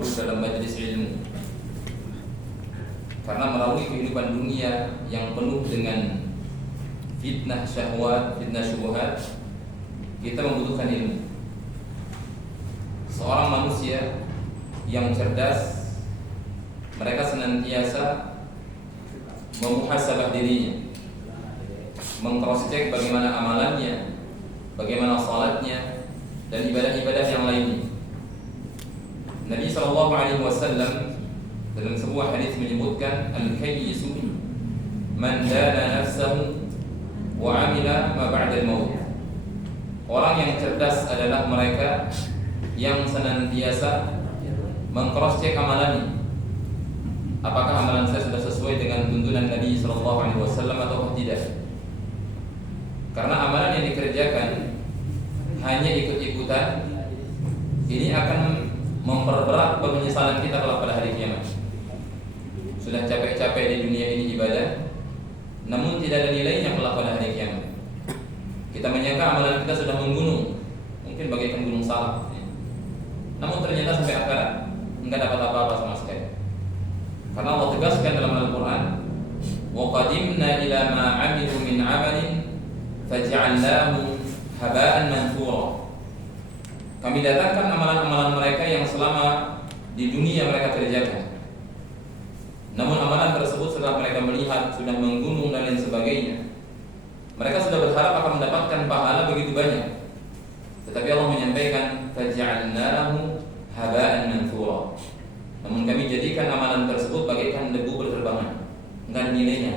duduk dalam majelis ilmu. Karena melalui kehidupan dunia yang penuh dengan fitnah syahwat, fitnah syubhat, kita membutuhkan ilmu. Seorang manusia yang cerdas, mereka senantiasa memuhasabah dirinya, meng-cross check bagaimana amalannya, bagaimana salatnya, dan ibadah-ibadah yang lainnya. Nabi SAW dalam sebuah hadis menyebutkan al-kayyisu man dana nafsahu wa amila ma ba'da al-maut. Orang yang cerdas adalah mereka yang senantiasa meng-cross check amalannya. Apakah amalan saya sudah sesuai dengan tuntunan Nabi SAW atau tidak? Karena amalan yang dikerjakan hanya ikut-ikutan, ini akan memperberat penyesalan kita kalau pada hari kiamat. Sudah capek-capek di dunia ini ibadah, namun tidak ada nilainya kelak pada hari kiamat. Kita menyangka amalan kita sudah menggunung, mungkin bagaikan gunung salak, namun ternyata sampai akhirat enggak dapat apa-apa sama sekali. Karena Allah tegaskan dalam Al-Quran, wa qadimna ila ma 'amilu min 'amalin faj'alnahu haba'an manthura. Kami datangkan amalan-amalan mereka yang selama di dunia mereka kerjakan. Namun amalan tersebut setelah mereka melihat sudah menggunung dan lain sebagainya, mereka sudah berharap akan mendapatkan pahala begitu banyak. Tetapi Allah menyampaikan faj'alnahu haba'an manthura. Namun kami jadikan amalan tersebut bagaikan debu berterbangan, enggak ada nilainya.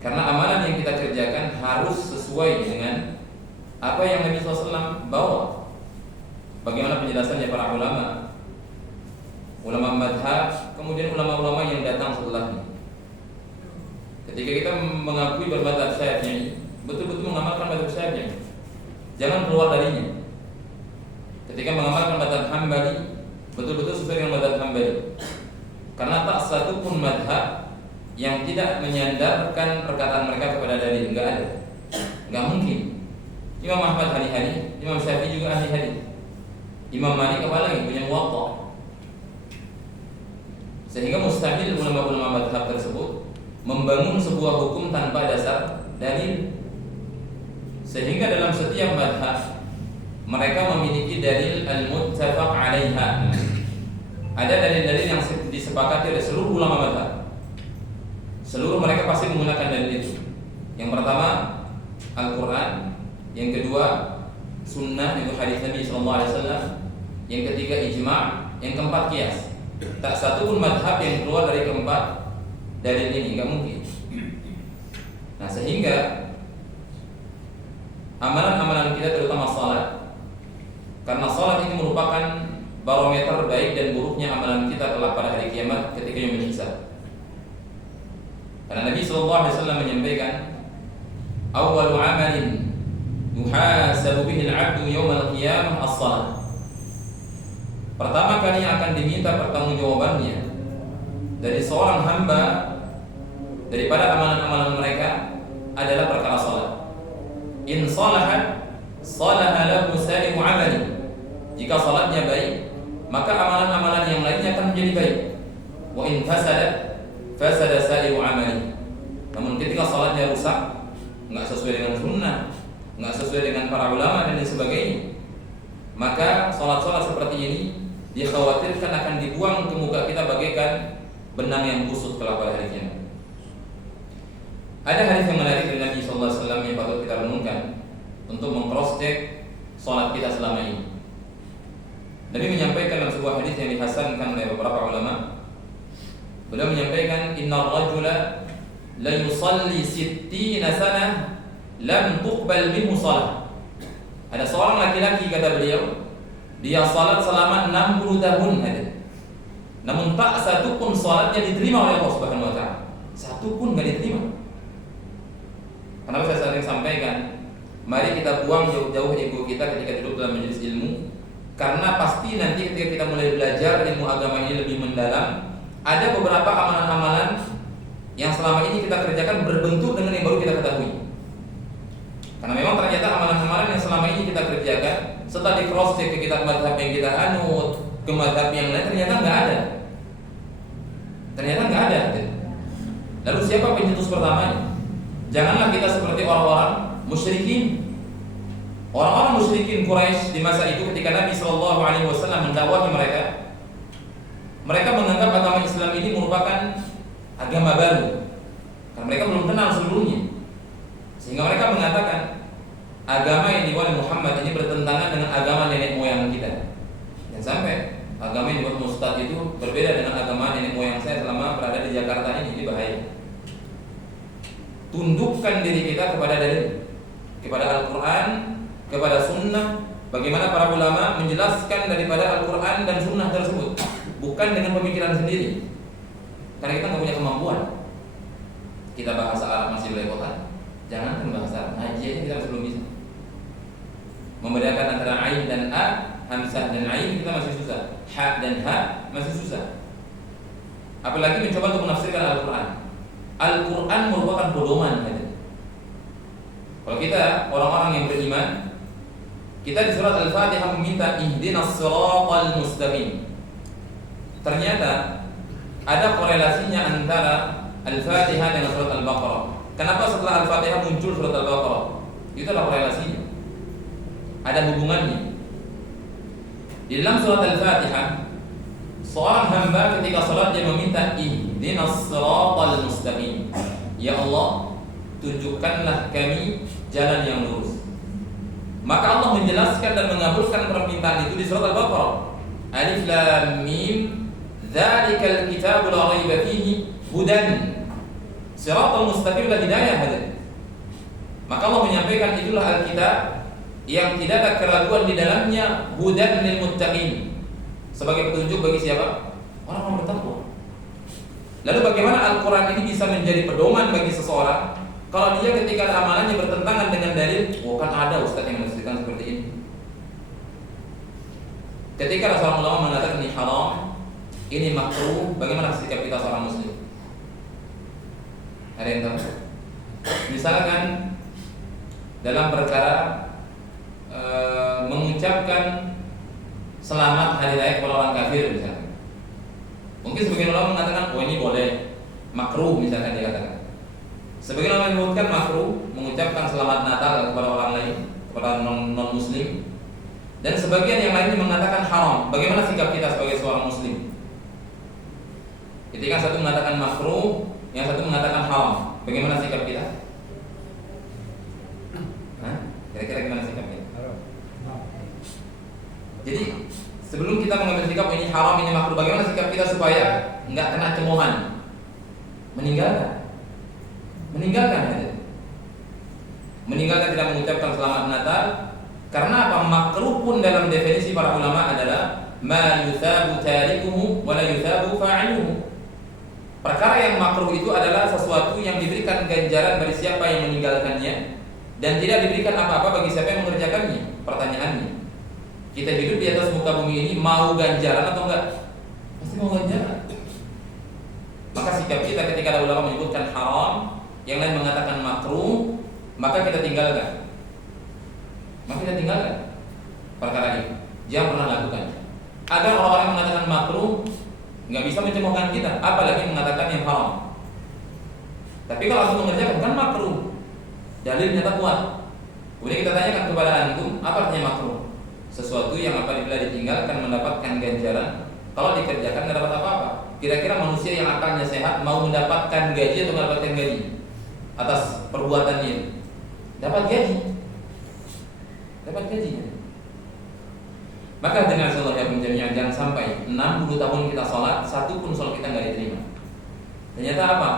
Karena amalan yang kita kerjakan harus sesuai dengan apa yang Nabi SAW bawa. Bagaimana penjelasannya para ulama madhab, kemudian ulama-ulama yang datang setelahnya. Ketika kita mengakui bermadhab Syafi'i, betul-betul mengamalkan madhab Syafi'i, jangan keluar darinya. Ketika mengamalkan madhab Hambali, betul-betul sesuai dengan madhab Hambali. Karena tak satu pun madhab yang tidak menyandarkan perkataan mereka kepada dalil, enggak ada, enggak mungkin. Imam Ahmad ahli hadis, Imam Syafi'i juga ahli hadis, Imam Malik apalagi punya muwatta. Sehingga mustahil ulama-ulama madhab tersebut membangun sebuah hukum tanpa dasar dalil. Sehingga dalam setiap madhab mereka memiliki dalil al-muttafaq 'alaiha. Ada dalil-dalil yang disepakati oleh seluruh ulama madhab. Seluruh mereka pasti menggunakan dalil itu. Yang pertama Al-Quran, yang kedua Sunnah, itu hadis Nabi SAW, yang ketiga ijma', yang keempat qiyas. Tak satu pun madhab yang keluar dari keempat dalil ini, enggak mungkin. Nah, sehingga amalan-amalan kita terutama salat, karena salat ini merupakan barometer baik dan buruknya amalan kita kelak pada hari kiamat ketika yang menyiksa. Karena Nabi SAW menyampaikan, awwalu amalin yuhasabu bihi al-'abdu yawmal qiyamah as-salat. Pertama kali yang akan diminta pertanggungjawabannya dari seorang hamba daripada amalan-amalan mereka adalah perkara salat. In salahat salaha lahu sa'iru 'amali. Jika salatnya baik, maka amalan-amalan yang lainnya akan menjadi baik. Wa in fasadat fasada sa'iru 'amali. Namun ketika salatnya rusak, enggak sesuai dengan sunnah, enggak sesuai dengan para ulama dan lain sebagainya, maka salat-salat seperti ini dikhawatirkan akan dibuang ke muka kita bagaikan benang yang kusut kelak pada hari kiamat. Ada hadis yang menarik dari Nabi SAW yang patut kita renungkan untuk meng-cross check salat kita selama ini. Nabi menyampaikan dalam sebuah hadis yang dihasankan oleh beberapa ulama. Beliau menyampaikan, innar rajula la yusalli 60 sanah lam tuqbal minhu salat. Ada seorang laki-laki, kata beliau, dia salat selama 60 tahun ada. Namun tak satu pun salatnya diterima oleh Allah Subhanahu wa taala. Satu pun enggak diterima. Kenapa saya sering sampaikan, mari kita buang jauh-jauh ego kita ketika duduk dalam majelis ilmu. Karena pasti nanti ketika kita mulai belajar ilmu agama ini lebih mendalam, ada beberapa amalan-amalan yang selama ini kita kerjakan berbentuk dengan yang baru kita ketahui. Karena memang ternyata amalan-amalan yang selama ini kita kerjakan setelah di cross check ke kitab mazhab yang kita anut, ke mazhab yang lain, ternyata nggak ada. Ternyata nggak ada. Lalu siapa pencetus pertamanya? Janganlah kita seperti orang-orang musyrikin. Orang-orang musyrikin Quraisy di masa itu ketika Nabi Shallallahu Alaihi Wasallam mendakwahi mereka, mereka menganggap agama Islam ini merupakan agama baru, karena mereka belum kenal seluruhnya. Sehingga mereka mengatakan agama yang dibawa Muhammad ini bertentangan dengan agama nenek moyang kita. Dan sampai agama yang dibuat Ustaz itu berbeda dengan agama nenek moyang saya selama berada di Jakarta ini bahaya. Tundukkan diri kita kepada dalil, kepada Al-Quran, kepada Sunnah. Bagaimana para ulama menjelaskan daripada Al-Quran dan Sunnah tersebut, bukan dengan pemikiran sendiri. Karena kita nggak punya kemampuan. Kita bahasa Arab masih belepotan, jangankan bahasa Arab, ngaji aja kita masih belum bisa. Membedakan antara ain dan a, hamzah dan ain kita masih susah, ha dan ha masih susah. Apalagi mencoba untuk menafsirkan Al-Quran. Al-Quran merupakan pedoman. Kalau kita orang-orang yang beriman, kita di surat Al-Fatihah meminta ihdinas siratal mustaqim. Ternyata ada korelasinya antara Al-Fatihah dengan surat Al-Baqarah. Kenapa setelah Al-Fatihah muncul surat Al-Baqarah? Itu adalah korelasinya. Ada hubungannya. Di dalam surat Al-Fatihah, seorang hamba ketika salat dia meminta ihdinas siratal mustaqim. Ya Allah, tunjukkanlah kami jalan yang lurus. Maka Allah menjelaskan dan mengabulkan permintaan itu di surat Al-Baqarah. Alif Lam Mim, dzalikal kitabul la raiba fihi hudan. Siratal mustaqim la hidayah hada. Maka Allah menyampaikan itulah Alkitab yang tidak ada keraguan di dalamnya, hudan lil muttaqin. Sebagai petunjuk bagi siapa? Orang-orang bertakwa. Lalu bagaimana Al-Quran ini bisa menjadi pedoman bagi seseorang kalau dia ketika amalannya bertentangan dengan dalil? Kan ada Ustaz yang menafsirkan seperti ini. Ketika Rasulullah mengatakan ini haram, ini makruh, bagaimana sikap kita seorang muslim? Ada yang tahu? Misalkan dalam perkara mengucapkan selamat hari raya kepada orang kafir misalkan. Mungkin sebagian ulama mengatakan, ini boleh, makruh misalkan dia katakan. Sebagian ulama menyebutkan makruh mengucapkan selamat Natal kepada orang lain, kepada non-muslim. Dan sebagian yang lainnya mengatakan haram. Bagaimana sikap kita sebagai seorang muslim? Ketika satu mengatakan makruh, yang satu mengatakan haram, bagaimana sikap kita? Kira-kira gimana sikap kita? Jadi sebelum kita mengambil sikap ini haram, ini makruh, bagaimana sikap kita supaya nggak kena cemoohan? Meninggalkan tidak mengucapkan selamat Natal. Karena apa? Makruh pun dalam definisi para ulama adalah ma yuthabu tarikuhu wa la yuthabu fa'iluhu. Perkara yang makruh itu adalah sesuatu yang diberikan ganjaran bagi siapa yang meninggalkannya dan tidak diberikan apa-apa bagi siapa yang mengerjakannya. Pertanyaannya, kita hidup di atas muka bumi ini mau ganjaran atau enggak? Pasti mau ganjaran. Maka sikap kita ketika ada ulama menyebutkan haram, yang lain mengatakan makruh, maka kita tinggalkan. Perkara ini jangan pernah lakukan. Agar orang-orang yang mengatakan makruh nggak bisa mencemoohkan kita, apalagi mengatakan yang haram. Tapi kalau aku mengerjakan kan makruh, dalilnya tak kuat. Kemudian kita tanyakan kepada antum, apa artinya makruh? Sesuatu yang apabila ditinggalkan mendapatkan ganjaran, kalau dikerjakan nggak dapat apa-apa. Kira-kira manusia yang akalnya sehat mau mendapatkan gaji atau mendapatkan gaji atas perbuatannya? Dapat gaji. Maka dengan sholat yang menjadinya jangan sampai 60 tahun kita sholat, satu pun sholat kita nggak diterima. Ternyata apa?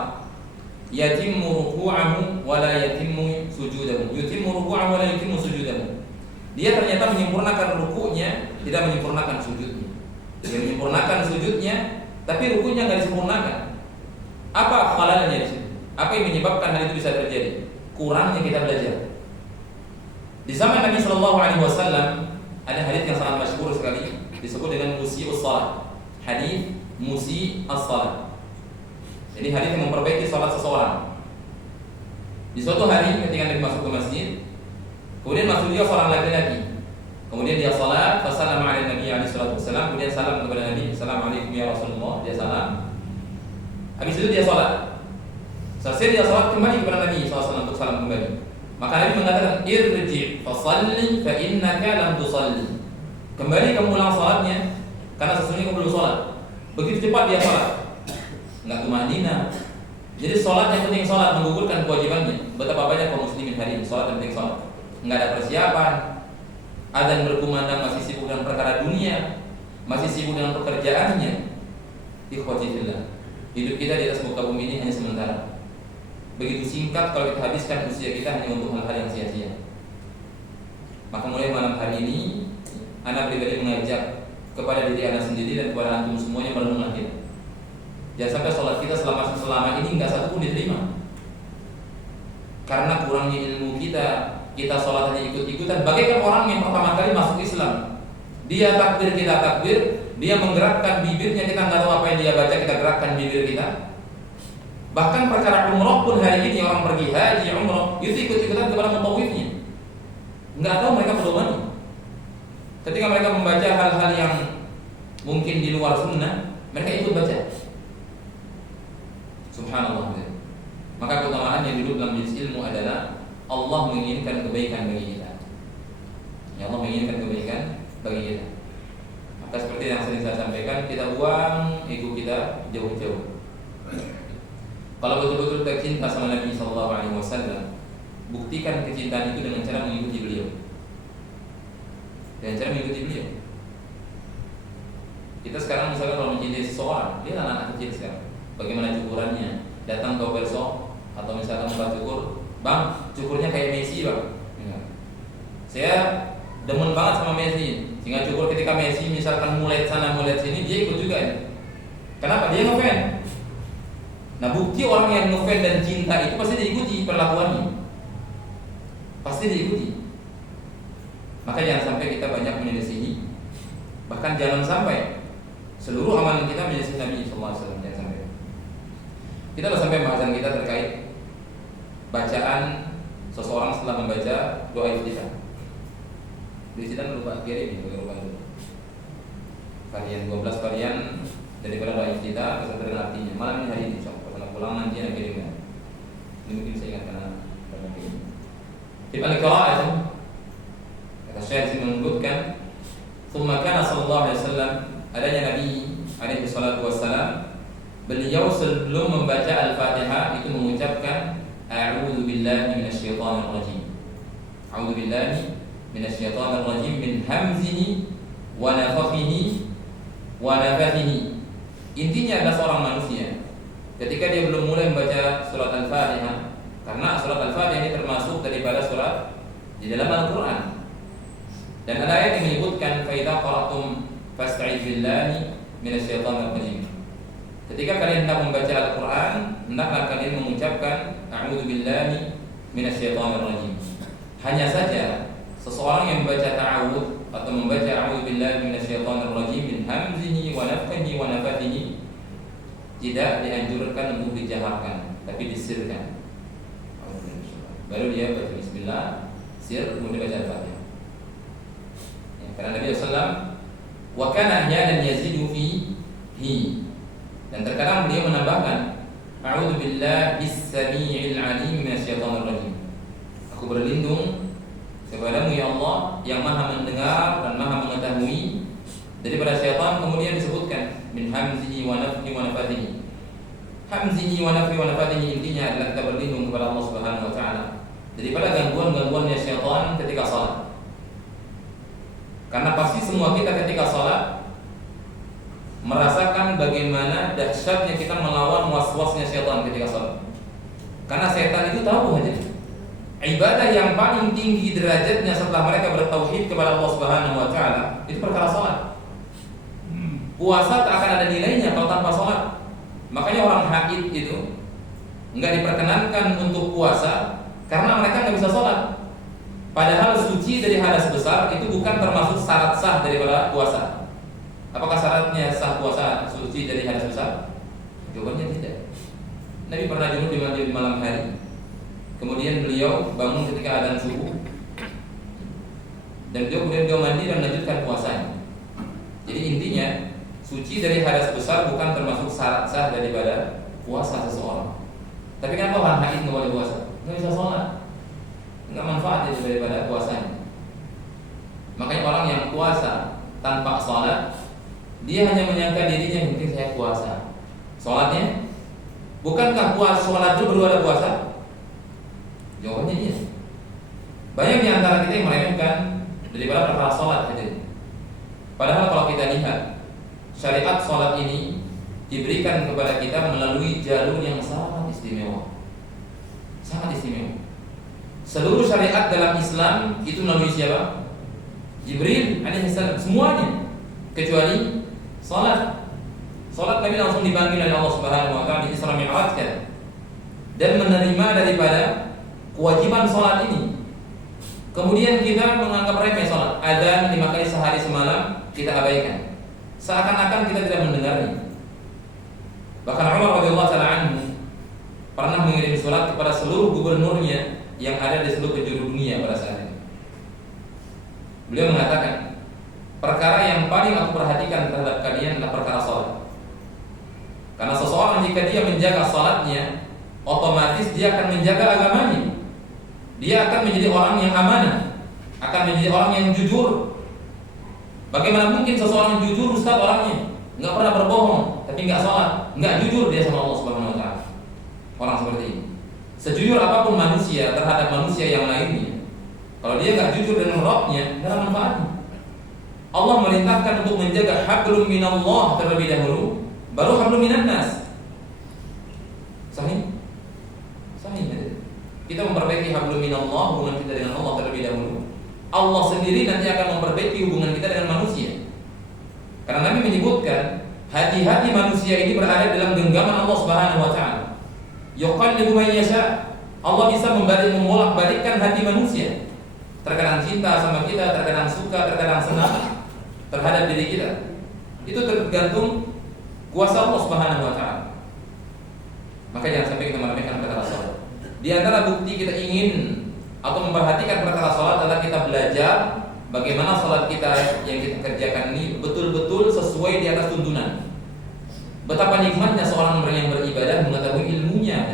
Yatimmu ruku'ahu wa la yatimmu sujudahu. Yatimmu ruku'ahu wa la yatimmu sujudahu. Dia ternyata menyempurnakan ruku'nya, tidak menyempurnakan sujudnya. Dia menyempurnakan sujudnya, tapi ruku'nya nggak disempurnakan. Apa khalalnya di situ? Apa yang menyebabkan hal itu bisa terjadi? Kurangnya kita belajar. Di zaman Nabi Shallallahu Alaihi Wasallam ada hadits yang sangat masyhur sekali disebut dengan musii'us shalah. Hadits musii'us shalah. Jadi hadits yang memperbaiki salat seseorang. Di suatu hari ketika Nabi masuk ke masjid, kemudian masuk dia seorang laki-laki. Kemudian dia salat, fasalama ala Nabi alaihi salatu wasallam, kemudian salam kepada Nabi, assalamualaikum ya Rasulullah, dia salam. Habis itu dia salat. Selesai dia salat kembali kepada Nabi SAW untuk salam kembali. Maka Nabi mengatakan irji' fasalli fa innaka lam tusalli. Kembali kamu ulang salatnya karena sesungguhnya kamu belum salat. Begitu cepat dia salat. Enggak tumanina. Jadi salat yang penting salat menggugurkan kewajibannya. Betapa banyak kaum muslimin hari ini salat yang penting salat. Enggak ada persiapan. Adzan berkumandang masih sibuk dengan perkara dunia, masih sibuk dengan pekerjaannya. Ikhwati fillah. Hidup kita di atas muka bumi ini hanya sementara. Begitu singkat kalau kita habiskan usia kita hanya untuk hal-hal yang sia-sia. Maka mulai malam hari ini, anak pribadi mengajak kepada diri anak sendiri dan kepada antum semuanya merenung kita. Jangan sampai sholat kita selama ini nggak satu pun diterima. Karena kurangnya ilmu kita sholat hanya ikut-ikutan. Bagaikan orang yang pertama kali masuk Islam, dia takbir, kita takbir, dia menggerakkan bibirnya, kita nggak tahu apa yang dia baca, kita gerakkan bibir kita. Bahkan perkara umroh pun hari ini orang pergi haji, umroh itu ikut-ikutan kepada mutawifnya. Nggak tahu mereka pedomannya. Ketika mereka membaca hal-hal yang mungkin di luar sunnah, mereka ikut baca. Subhanallah. Maka keutamaan yang dulu dalam jenis ilmu adalah Allah menginginkan kebaikan bagi kita. Ya, Allah menginginkan kebaikan bagi kita. Maka seperti yang sering saya sampaikan, kita buang ego kita jauh-jauh. Kalau betul-betul kita cinta sama Nabi SAW, buktikan kecintaan itu dengan cara mengikuti beliau. Dengan cara mengikuti beliau. Kita sekarang misalkan kalau mencintai seseorang, dia anak-anak kecil sekarang. Bagaimana cukurannya? Datang ke Belso atau misalkan tempat cukur, bang, cukurnya kayak Messi bang. Ya. Saya demen banget sama Messi. Sehingga cukur ketika Messi misalkan mulai sana mulai sini, dia ikut juga ya. Kenapa? Dia ngefan. Nah, bukti orang yang ngefan dan cinta itu pasti diikuti perlakuannya. Pasti diikuti. Maka jangan sampai kita banyak menyelisihi. Bahkan jangan sampai seluruh amalan kita menyelisihi Nabi SAW. Jangan sampai. Kita sudah sampai bahasan kita terkait bacaan seseorang setelah membaca doa iftitah. Di sini lupa kirim ini, lupa dulu. Varian 12 varian daripada doa iftitah beserta dengan artinya. Malam ini hari ini, kalau pulang nanti anak kirimnya. Ini mungkin saya ingatkan pada ini. Tiba al-qira'ah itu kata Syekh menyebutkan, "Tsumma kana sallallahu alaihi wasallam," adanya Nabi alaihi salatu wassalam, beliau sebelum membaca Al-Fatihah itu mengucapkan a'udzu billahi minasyaitonir rajim. A'udzu billahi minasyaitonir rajim min hamzihi wa nafthihi wa nafthihi. Intinya adalah seorang manusia ketika dia belum mulai membaca surat Al-Fatihah, karena surat Al-Fatihah ini termasuk daripada surat di dalam Al-Qur'an. Dan ada ayat yang menyebutkan fa idza qara'tum fasta'idz billahi minasyaitonir rajim. Ketika kalian hendak membaca Al-Quran, hendaklah kalian mengucapkan a'udzu billahi minasyaitonir rajim. Hanya saja seseorang yang membaca ta'awudz atau membaca a'udzu billahi minasyaitonir rajim min hamzihi wa nafthihi wa nafthihi tidak dianjurkan untuk dijaharkan, tapi disirkan. Baru dia baca bismillah, sir, kemudian baca Al-Fatihah. Ya, karena Nabi SAW wa kana ahyanan yazidu fihi. Dan terkadang beliau menambahkan a'udzu billahis samii'il 'aliim minasyaitonir rajim. Aku berlindung kepadamu ya Allah yang Maha mendengar dan Maha mengetahui daripada syaitan. Kemudian disebutkan min hamzihi wa nafthihi wa nafthihi. Hamzihi wa nafthihi wa nafthihi intinya adalah kita berlindung kepada Allah Subhanahu wa taala daripada gangguan-gangguannya syaitan ketika salat. Karena pasti semua kita ketika salat merasakan bagaimana dahsyatnya kita melawan was-wasnya syaitan ketika salat. Karena setan itu tahu saja ibadah yang paling tinggi derajatnya setelah mereka bertauhid kepada Allah Subhanahu wa taala itu perkara salat. Puasa tak akan ada nilainya kalau tanpa salat. Makanya orang haid itu enggak diperkenankan untuk puasa karena mereka enggak bisa salat. Padahal suci dari hadas besar itu bukan termasuk syarat sah daripada puasa. Apakah syaratnya sah puasa suci dari hadas besar? Jawabannya tidak. Nabi pernah junub di malam hari. Kemudian beliau bangun ketika adzan subuh. dan beliau mandi dan melanjutkan puasanya. Jadi intinya suci dari hadas besar bukan termasuk syarat sah daripada puasa seseorang. Tapi kenapa orang haid nggak boleh puasa? Nggak bisa sholat, nggak manfaat daripada puasanya. Makanya orang yang puasa tanpa sholat, dia hanya menyangka dirinya yang penting saya puasa. Sholatnya, bukankah puasa sholat itu perlu ada puasa? Jawabannya iya. Banyak di antara kita yang meremehkan daripada perkara sholat gitu. Padahal kalau kita lihat syariat sholat ini diberikan kepada kita melalui jalur yang sangat istimewa. Sangat istimewa. Seluruh syariat dalam Islam itu melalui siapa? Jibril alaihissalam, semuanya kecuali sholat. Sholat Nabi langsung dipanggil oleh Allah Subhanahu wa taala di Isra Mi'raj kan, dan menerima daripada kewajiban sholat ini. Kemudian kita menganggap remeh sholat. Adzan 5 kali sehari semalam kita abaikan, seakan-akan kita tidak mendengarnya. Bahkan Umar radhiyallahu taala anhu pernah mengirim surat kepada seluruh gubernurnya yang ada di seluruh penjuru dunia pada saat itu. Beliau mengatakan, perkara yang paling aku perhatikan terhadap kalian adalah perkara sholat. Karena seseorang jika dia menjaga sholatnya, otomatis dia akan menjaga agamanya. Dia akan menjadi orang yang amanah, akan menjadi orang yang jujur. Bagaimana mungkin seseorang jujur Ustaz orangnya nggak pernah berbohong, tapi nggak sholat, nggak jujur dia sama Allah Subhanahu wa taala. Orang seperti ini, sejujur apapun manusia terhadap manusia yang lainnya, kalau dia nggak jujur dengan Rabbnya, nggak ada manfaatnya. Allah merintahkan untuk menjaga hablum minallah terlebih dahulu, baru hablum minannas. Sahih? Sahih. Kita memperbaiki hablum minallah, hubungan kita dengan Allah terlebih dahulu. Allah sendiri nanti akan memperbaiki hubungan kita dengan manusia. Karena Nabi menyebutkan hati-hati manusia ini berada dalam genggaman Allah Subhanahu wa taala. Yuqallibu man yasha. Allah bisa membolak-balikkan hati manusia. Terkadang cinta sama kita, terkadang suka, terkadang senang terhadap diri kita. Itu tergantung kuasa Allah Subhanahu wa taala. Maka jangan sampai kita meremehkan perkara salat. Di antara bukti kita ingin atau memperhatikan perkara salat adalah kita belajar bagaimana salat kita yang kita kerjakan ini betul-betul sesuai di atas tuntunan. Betapa nikmatnya seorang yang beribadah mengetahui ilmunya.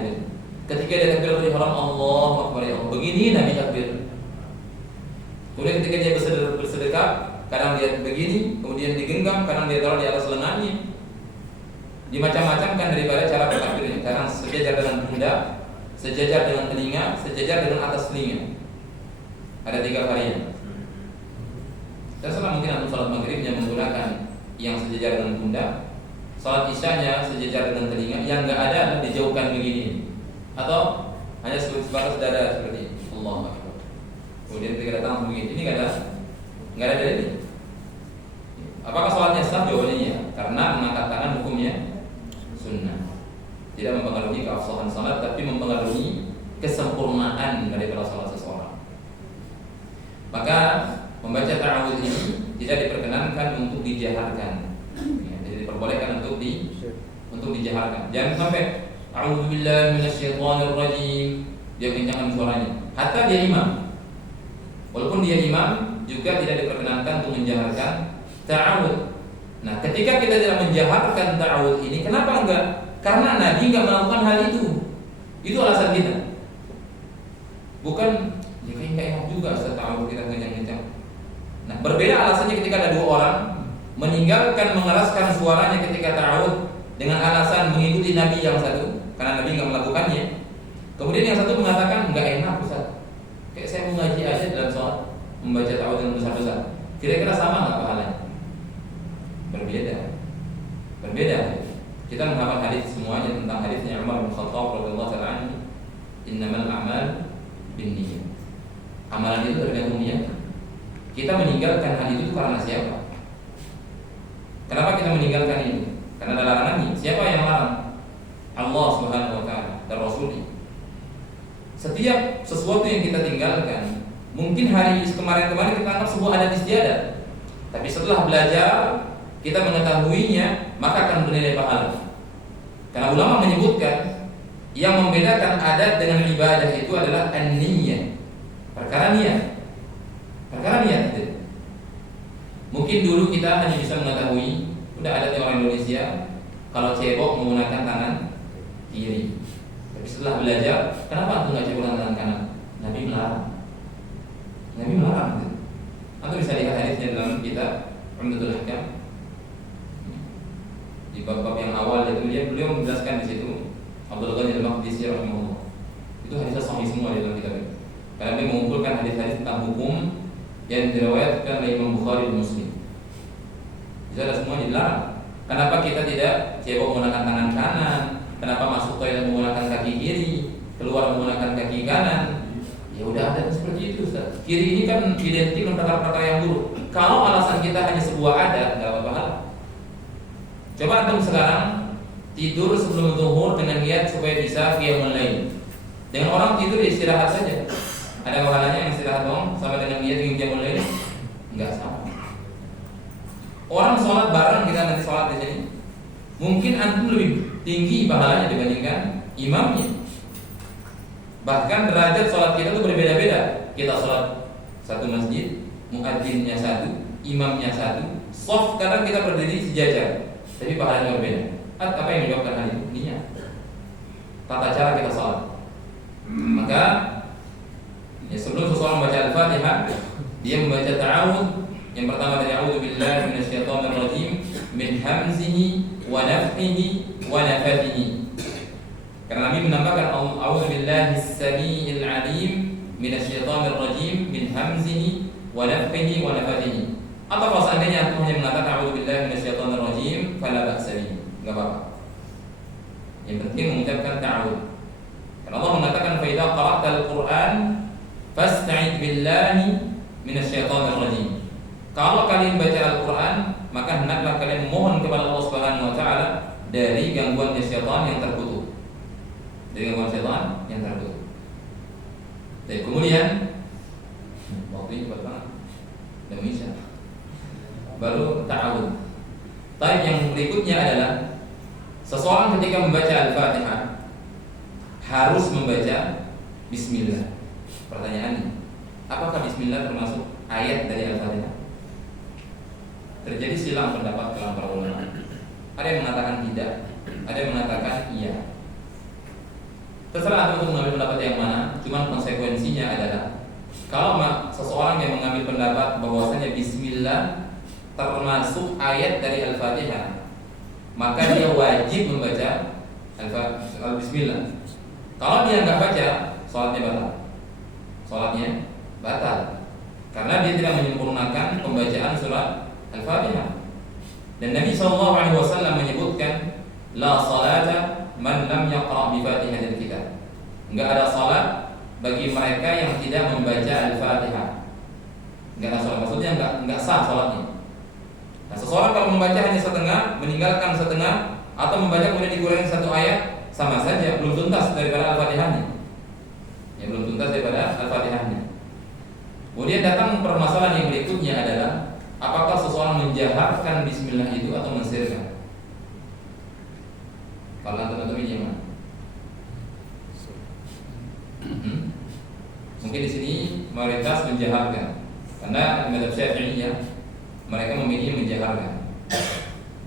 Ketika dia takbiratul ihram, Allahu akbar, ya Allah, begini Nabi takbir. Kemudian ketika dia bersedekah, kadang dia begini, kemudian digenggam, kadang dia taruh di atas lengannya. Dimacam-macamkan daripada cara bertakbirnya. Kadang sejajar dengan pundak, sejajar dengan telinga, sejajar dengan atas telinga. Ada 3 varian. Terserah mungkin untuk salat maghribnya menggunakan yang sejajar dengan pundak, salat isyanya sejajar dengan telinga, yang enggak ada adalah dijauhkan begini, atau hanya sebatas dada seperti ini. Allahu akbar. Kemudian ketika datang begini, ini enggak ada dalilnya. Apakah salatnya sah? Jawabannya iya, karena mengangkat tangan hukumnya sunnah. Tidak mempengaruhi keabsahan salat, tapi mempengaruhi kesempurnaan daripada salat seseorang. Maka membaca ta'awudz ini tidak diperkenankan untuk dijaharkan. Ya, tidak diperbolehkan untuk dijaharkan. Jangan sampai a'udzubillahi minasyaitonir rajim dia kencangkan suaranya. Hatta dia imam. Walaupun dia imam juga tidak diperkenankan untuk menjaharkan ta'awudz. Nah, ketika kita tidak menjaharkan ta'awudz ini, kenapa enggak? Karena Nabi enggak melakukan hal itu. Itu alasan kita. Bukan ya kayak enggak enak juga ta'awudz kita kencang-kencang. Nah, berbeda alasannya ketika ada 2 orang meninggalkan mengeraskan suaranya ketika ta'awudz dengan alasan mengikuti Nabi yang satu, karena Nabi enggak melakukannya. Kemudian yang satu mengatakan enggak enak Ustaz. Kayak saya mau ngaji aja dalam sholat membaca ta'awudz dengan besar-besar. Kira-kira sama enggak pahalanya? Berbeda. Kita menghafal hadis semuanya tentang hadisnya Umar bin Khattab radhiyallahu taala anhu, innamal a'mal binniyat. Amalan itu tergantung niat. Kita meninggalkan hal itu karena siapa? Kenapa kita meninggalkan itu? Karena ada larangannya. Siapa yang larang? Allah Subhanahu wa taala dan Rasulnya. Setiap sesuatu yang kita tinggalkan, mungkin hari kemarin kita anggap sebuah adat istiadat, tapi setelah belajar kita mengetahuinya, maka akan bernilai pahala. Karena ulama menyebutkan yang membedakan adat dengan ibadah itu adalah an-niyyah, perkara niat. Perkara niat itu. Mungkin dulu kita hanya bisa mengetahui, udah ada orang Indonesia kalau cebok menggunakan tangan kiri. Tapi setelah belajar, kenapa antum nggak cebok tangan kanan? Nabi melarang. Nabi melarang. Antum bisa lihat hadisnya dalam kitab Umdatul Ahkam. Di bab-bab yang awal itu beliau menjelaskan di situ Abdul Ghani Al-Maqdisi rahimahullah. Itu hadisnya sahih semua di dalam kitab ini. Karena dia mengumpulkan hadis-hadis tentang hukum yang diriwayatkan oleh Imam Bukhari dan Muslim. Bisa ada semua dilarang. Kenapa kita tidak cebok menggunakan tangan kanan? Kenapa masuk toilet menggunakan kaki kiri, keluar menggunakan kaki kanan? Ya udah ada seperti itu, Ustaz. Kiri ini kan identik dengan perkara-perkara yang buruk. Kalau alasan kita hanya sebuah adat, enggak apa-apa. Coba antum sekarang tidur sebelum zuhur dengan niat supaya bisa qiyamul lail. Dengan orang tidur istirahat saja. Ada pahalanya yang istirahat dong sama dengan niat ingin qiyamul lail? Enggak sama. Orang sholat bareng kita nanti sholat di sini, mungkin antum lebih tinggi pahalanya dibandingkan imamnya. Bahkan derajat sholat kita itu berbeda-beda. Kita sholat satu masjid, muadzinnya satu, imamnya satu, shaf kadang kita berdiri sejajar, tapi pahalanya berbeda. Apa yang menyebabkan hal itu? Niat. Tata cara kita sholat. Maka ya, sebelum seseorang membaca Al-Fatihah, dia membaca ta'awudz. Yang pertama dari a'udzu billahi minasyaitonir rajim min hamzihi wa nafthihi wa nafathihi. Karena Nabi menambahkan a'udzu billahi as-sami'il 'alim minasyaitonir rajim min hamzihi wa nafthihi wa nafathihi. Atau kalau seandainya hanya mengatakan a'udzu billahi minasyaitonir rajim fala ba'sa bihi, enggak apa-apa. Yang penting mengucapkan ta'awudz. Karena Allah mengatakan fa idza qara'tal Qur'an fasta'id billahi minasyaitonir rajim. Kalau kalian baca Al-Quran, maka hendaklah kalian mohon kepada Allah Subhanahu Wa Taala dari gangguan syaitan yang terkutuk. Dari gangguan syaitan yang terkutuk. Dan kemudian waktu ini cepat banget, Indonesia. Baru ta'awudz. Tapi yang berikutnya adalah seseorang ketika membaca Al-Fatihah harus membaca Bismillah. Pertanyaannya, apakah Bismillah termasuk ayat dari Al-Fatihah? Terjadi silang pendapat dalam para ulama. Ada yang mengatakan tidak, ada yang mengatakan iya. Terserah untuk mengambil pendapat yang mana. Cuman konsekuensinya adalah kalau seseorang yang mengambil pendapat bahwasanya Bismillah termasuk ayat dari Al-Fatihah, maka dia wajib membaca Bismillah. Kalau dia nggak baca, sholatnya batal. Sholatnya batal karena dia tidak menyempurnakan pembacaan surat Al-Fatihah. Dan Nabi SAW menyebutkan la salata man lam yaqra bi Fatihatil kitab. Enggak ada salat bagi mereka yang tidak membaca Al-Fatihah. Enggak ada salat, maksudnya enggak sah salatnya. Nah, seseorang kalau membaca hanya setengah, meninggalkan setengah, atau membaca kemudian dikurangi satu ayat, sama saja belum tuntas daripada Al-Fatihahnya. Ya, belum tuntas daripada Al-Fatihahnya. Kemudian datang permasalahan yang berikutnya adalah apakah seseorang menjaharkan Bismillah itu atau mensirkan? Kalau teman-teman ini yang mana? Mungkin di sini mayoritas menjaharkan, karena mazhab Syafi'iyah mereka memilih menjaharkan.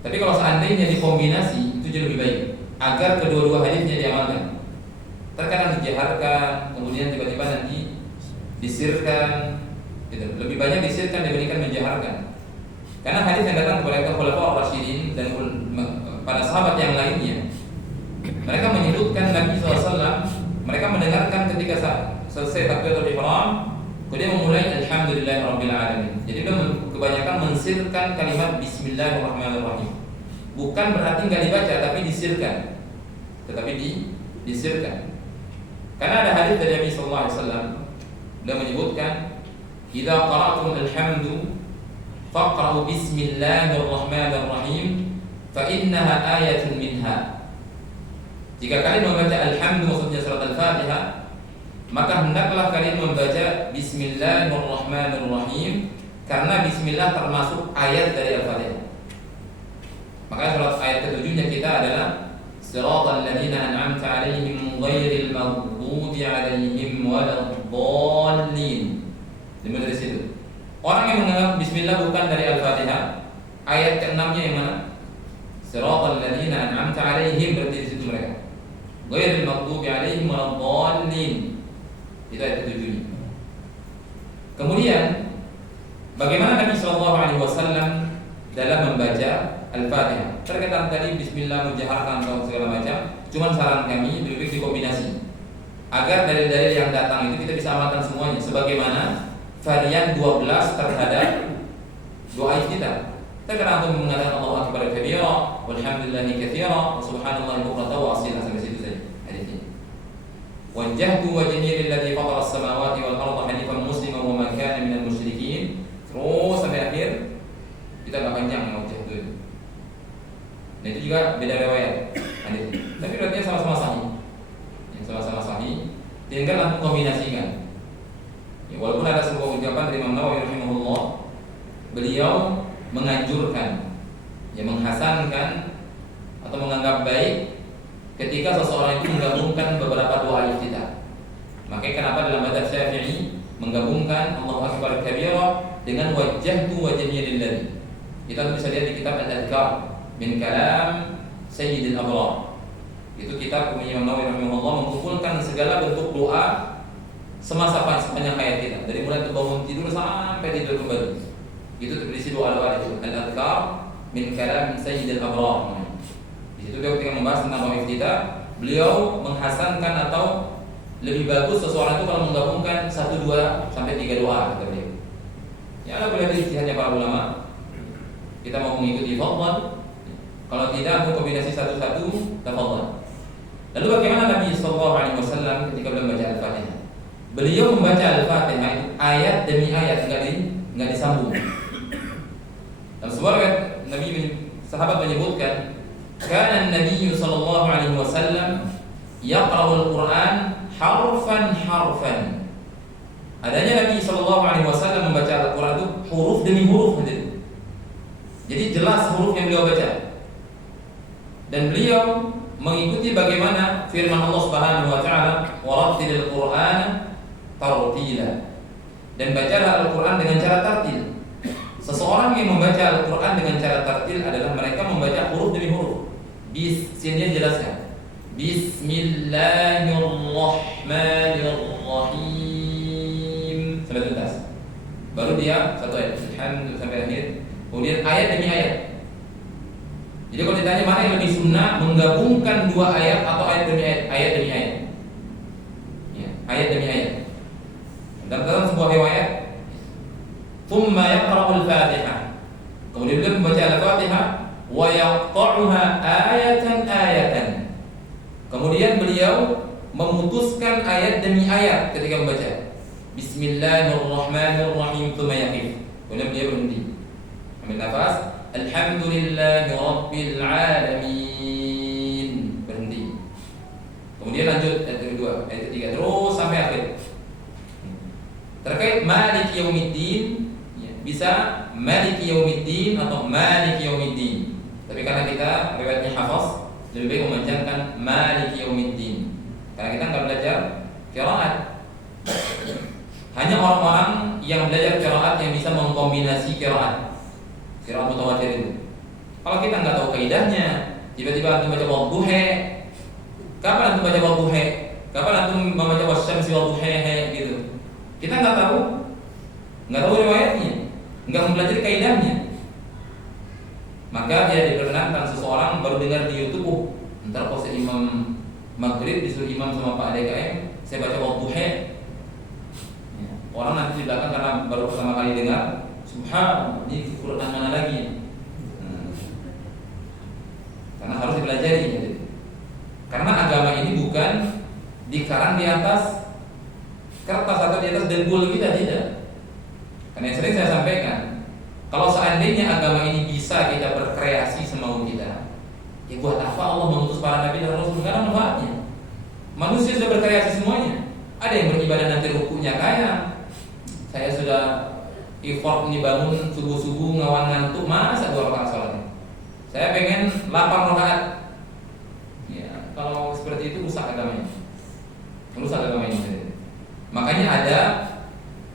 Tapi kalau seandainya dikombinasi itu jadi lebih baik agar kedua-dua hadisnya diamalkan. Terkadang dijaharkan, kemudian tiba-tiba nanti disirkan. Gitu. Lebih banyak disirkan dibandingkan menjaharkan. Karena hadis yang datang kepada Khulafaur Rasyidin dan pada sahabat yang lainnya, mereka menyebutkan Nabi SAW, mereka mendengarkan ketika selesai takbiratul ihram, kemudian memulai Alhamdulillahirabbil alamin. Jadi dia kebanyakan mensirkan kalimat Bismillahirrahmanirrahim. Bukan berarti enggak dibaca, tapi disirkan. Tetapi disirkan. Karena ada hadis dari Nabi SAW, dia menyebutkan idza qara'tum alhamdu faqra'u bismillahirrahmanirrahim fa innaha ayatun minha. Jika kalian membaca alhamdu maksudnya surat Al-Fatihah, maka hendaklah kalian membaca bismillahirrahmanirrahim karena bismillah termasuk ayat dari Al-Fatihah. Maka surat ayat ketujuhnya kita adalah siratal ladzina an'amta 'alaihim ghairil maghdubi 'alaihim waladdallin. Dimulai dari situ. Orang yang menganggap bismillah bukan dari Al-Fatihah, ayat ke-6-nya yang mana? Siratal ladzina an'amta 'alaihim, berarti di situ mereka. Ghairil maghdubi 'alaihim waladdallin. Itu ayat ke-7-nya. Kemudian bagaimana Nabi sallallahu alaihi wasallam dalam membaca Al-Fatihah? Terkait tadi bismillah menjaharkan atau segala macam, cuman saran kami lebih baik dikombinasi agar dalil-dalil yang datang itu kita bisa amalkan semuanya sebagaimana varian 12 terhadap doa kita. Terkadang antum mengatakan Allahu akbar kabira walhamdulillahi katsira wa subhanallahi bukratan wa asila, sampai situ saja hadisnya. Wajjahtu wajhi lilladzi fatara as-samawati wal arda hanifan musliman wa ma kana minal musyrikin. Terus sampai akhir kita enggak panjang wajah itu. Nah itu juga beda riwayat hadisnya. Tapi berarti sama-sama sahih. Yang sama-sama sahih, tinggal antum kombinasikan. Ya, walaupun ada sebuah ucapan dari Imam Nawawi rahimahullah, beliau menganjurkan, ya menghasankan atau menganggap baik ketika seseorang itu menggabungkan beberapa doa iftitah. Makanya kenapa dalam mazhab Syafi'i menggabungkan Allahu akbar kabira dengan wajjahtu wajhiya lillahi. Kita bisa lihat di kitab Al-Adhkar min kalam Sayyidil Abrar. Itu kitab Imam Nawawi rahimahullah mengumpulkan segala bentuk doa semasa sepanjang hayat kita, dari mulai bangun tidur sampai tidur kembali. Itu berisi doa-doa itu. Al-Adhkar min kalam Sayyidil Abrar. Di situ beliau ketika membahas tentang doa iftitah, beliau menghasankan atau lebih bagus seseorang itu kalau menggabungkan 1, 2 sampai 3 doa, kata beliau. Ya, ada boleh ijtihadnya para ulama. Kita mau mengikuti fadhal. Kalau tidak, mau kombinasi 1-1, tafadhal. Lalu bagaimana Nabi sallallahu alaihi wasallam ketika beliau membaca Al-Fatihah? Beliau membaca Al-Fatihah itu ayat demi ayat, enggak disambung. Dan sebuah Nabi sahabat menyebutkan, kana Nabi sallallahu alaihi wasallam yaqra'ul Qur'an harfan harfan. Adanya Nabi sallallahu alaihi wasallam membaca Al-Qur'an itu huruf demi huruf. Jadi jelas huruf yang beliau baca. Dan beliau mengikuti bagaimana firman Allah Subhanahu wa taala, "Warattilil Qur'ana tartila." Dan bacalah Al-Qur'an dengan cara tartil. Seseorang yang membaca Al-Qur'an dengan cara tartil adalah mereka membaca huruf demi huruf. Sinnya jelaskan. Bismillahirrahmanirrahim sampai tuntas. Baru dia satu ayat alhamdulillah sampai akhir. Kemudian ayat demi ayat. Jadi kalau ditanya mana yang lebih sunnah, menggabungkan 2 ayat atau ayat demi ayat, ayat demi ayat. Ya, ayat demi ayat. Dalam sebuah riwayat, "Tsumma yaqra'ul Fatihah." Kemudian beliau membaca Al-Fatihah wa yaqta'uha ayatan ayatan. Kemudian beliau memutuskan ayat demi ayat ketika membaca. Bismillahirrahmanirrahim, tsumma yaqif. Kemudian beliau berhenti. Ambil nafas. Alhamdulillahi Rabbil Alamin, berhenti. Kemudian lanjut ayat kedua, ayat ketiga, terus sampai akhir. Terkait Maliki Yaumiddin, ya, bisa Maliki Yaumiddin atau Maliki Yaumiddin. Tapi karena kita riwayatnya hafaz, lebih baik memanjangkan Maliki Yaumiddin. Karena kita nggak belajar qiraat. Hanya orang-orang yang belajar qiraat yang bisa mengkombinasi qiraat mutawatir itu. Kalau kita nggak tahu kaidahnya, tiba-tiba antum baca wadduha, kapan antum baca wadduha? Kapan antum membaca wasyamsi wadduha gitu? Kita nggak tahu riwayatnya, nggak mempelajari kaidahnya. Maka tidak diperkenankan seseorang baru dengar di YouTube, ntar pas imam maghrib disuruh imam sama Pak DKM, saya baca wadduha. Ya, orang nanti di belakang karena baru pertama kali dengar, subhanallah, ini Quran mana lagi? Karena harus dipelajari. Karena agama ini bukan dikarang di atas kertas atau di atas dengkul kita, tidak. Karena yang sering saya sampaikan, kalau seandainya agama ini bisa kita berkreasi semau kita, ya buat apa Allah mengutus para nabi dan rasul? Karena manfaatnya. Manusia sudah berkreasi semuanya. Ada yang beribadah nanti rukunya kayak saya sudah effort nih bangun subuh-subuh ngawan ngantuk, masa 2 rakaat salatnya. Saya pengen 8 rakaat. Ya, kalau seperti itu rusak agamanya. Rusak agamanya. Makanya ada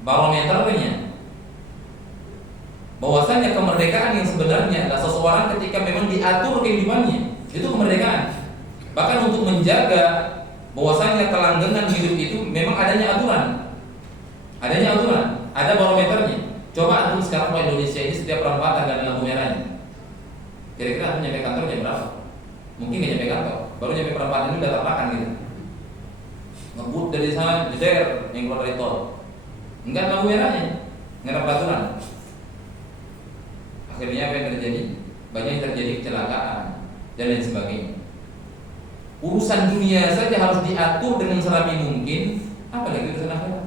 barometernya. kemerdekaan yang sebenarnya adalah seseorang ketika memang diatur kehidupannya. Itu kemerdekaan. Bahkan untuk menjaga bahwasanya kelanggengan hidup itu memang adanya aturan. Adanya aturan, ada barometernya. Coba antum sekarang kalau Indonesia ini setiap perempatan dan lampu merahnya. Kira-kira antum nyampe kantor jam berapa? Mungkin nggak nyampe kantor, baru nyampe perempatan itu udah terpakan gitu. Ngebut dari sana, jeder yang keluar dari tol. Enggak lampu merahnya, nggak ada peraturan. Akhirnya apa yang terjadi? Banyak yang terjadi kecelakaan dan lain sebagainya. Urusan dunia saja harus diatur dengan serapi mungkin, apalagi urusan akhirat.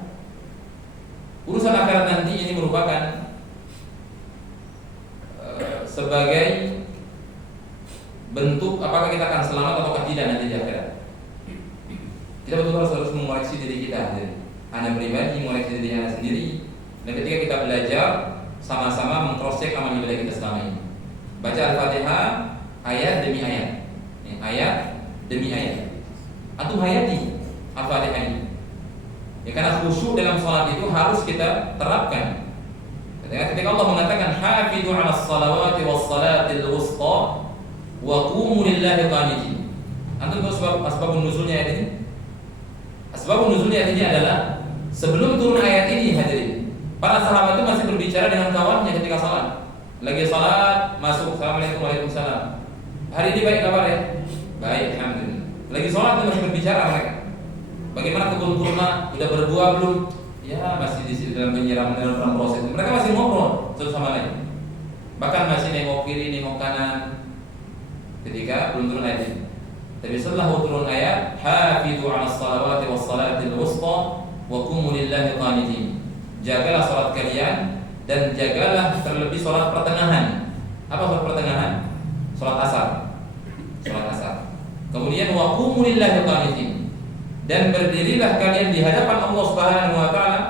Urusan akhirat nanti ini merupakan sebagai bentuk apakah kita akan selamat atau tidak nanti di akhirat. Kita betul-betul harus mengoreksi diri kita. Anda pribadi mengoreksi diri Anda sendiri. Dan ketika kita belajar, sama-sama meng-cross-check amal ibadah kita selama ini. Baca Al-Fatihah ayat demi ayat. Ayat demi ayat. Antum hayati Al-Fatihah ini. Ya, karena khusyuk dalam salat itu harus kita terapkan. Ketika Allah mengatakan hafizu 'alas salawati was salatil wusta wa qumu lillahi qanitin. Antum tahu asbabun nuzulnya ayat ini? Asbabun nuzulnya ayat ini adalah sebelum turun ayat ini hadirin, para sahabat itu masih berbicara dengan kawannya ketika salat. Lagi salat, masuk assalamualaikum waalaikumsalam. Hari ini baik kabar ya? Baik, alhamdulillah. Lagi salat itu masih berbicara mereka. Bagaimana kebun kurma udah berbuah belum? Ya masih di sini dalam penyiram dalam proses. Mereka masih ngobrol satu sama lain. Bahkan masih nengok kiri, nengok kanan. Ketika belum turun ayat ini. Tapi setelah turun ayat, hafizu 'alas salawati was salatil wusta wa qumu lillahi qanitin. Jagalah salat kalian dan jagalah terlebih salat pertengahan. Apa salat pertengahan? Salat asar. Salat asar. Kemudian wa qumu lillahi qanitin. Dan berdirilah kalian di hadapan Allah Subhanahu wa taala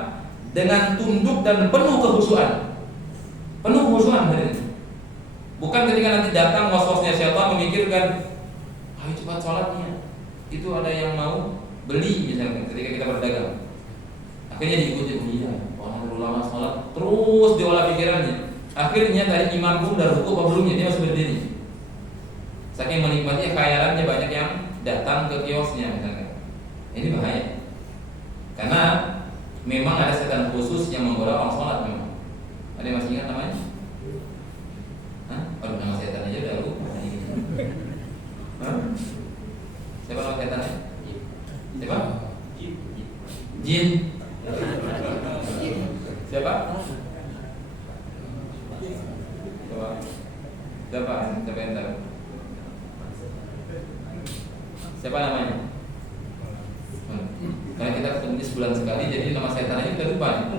dengan tunduk dan penuh kekhusyuan. Penuh kekhusyuan hadirin. Bukan ketika nanti datang was-wasnya syaitan memikirkan, ayo cepat sholatnya. Itu ada yang mau beli misalnya ketika kita berdagang. Akhirnya diikuti, oh iya, orang ulama sholat terus diolah pikirannya. Akhirnya tadi imam pun udah rukuk apa belumnya, dia masih berdiri. Saking menikmati khayalannya banyak yang datang ke kiosnya misalnya. Ini bahaya. Karena memang ada setan khusus yang menggoda orang sholat memang. Ada yang masih ingat namanya? Hah? Kalau nama setan aja udah lupa. Hah? Siapa nama setannya? Siapa? Jin. Siapa? Siapa? Siapa yang tahu? Siapa namanya? Karena kita ketemu sebulan sekali, jadi nama setan ini kita lupa.